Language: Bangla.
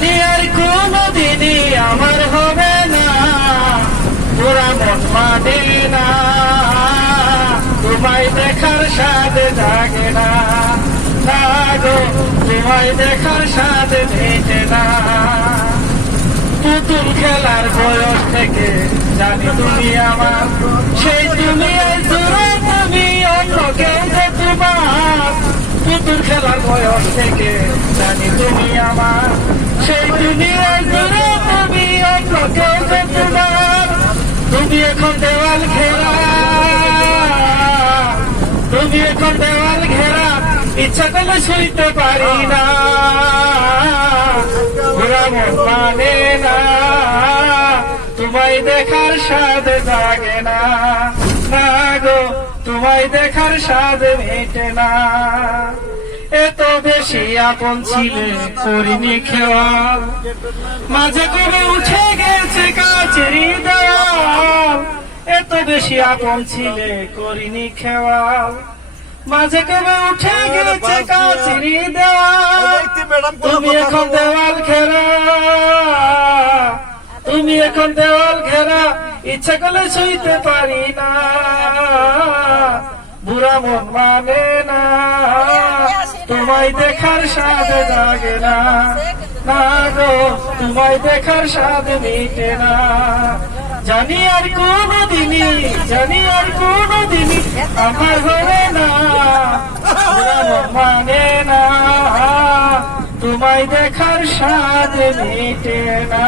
জানি আর কোনদিনই আমার হবে না, পুরা মন মানে না, তোমায় দেখার স্বাদ জাগে না, না গো তোমায় দেখার স্বাদ মেটে না। পুতুল খেলার বয়স থেকে জানি তুমি আমার, সেই দুনিয়ায় জুড়ে তুমি অন্য কেউ যে তোমার। পুতুল খেলার বয়স থেকে জানি তুমি আমার, সেই দুনিয়ায় জুড়ে তুমি অন্য কেউ যে তোমার। তুমি এখন দেওয়াল ঘেরা, তুমি এখন দেওয়াল ঘেরা, ইচ্ছা করলে শুইতে পারি না, পুরা মন মানে না, তোমায় দেখার স্বাদ জাগে না, না গো তোমায় দেখার স্বাদ মেটে না। এত বেশি আপন ছিলে করিনি খেয়াল, মাঝে কবে উঠে গেছে কাছের দেওয়াল। এত বেশি আপন ছিলে করিনি খেয়াল, মাঝে কবে উঠে গেছে কাছের দেওয়াল। তুমি এখন দেওয়াল ঘেরা, তুমি এখন দেওয়াল ঘেরা, ইচ্ছা করলে শুইতে পারি না, বুড়া মন মানে না, তোমায় দেখার স্বাদ জাগে না, না গো তোমায় দেখার স্বাদ মিটে না। জানি আর কোনদিনই, জানি আর কোনদিনই আমার হবে না, বুড়া মন মানে না, তোমায় দেখার স্বাদ মিটে না।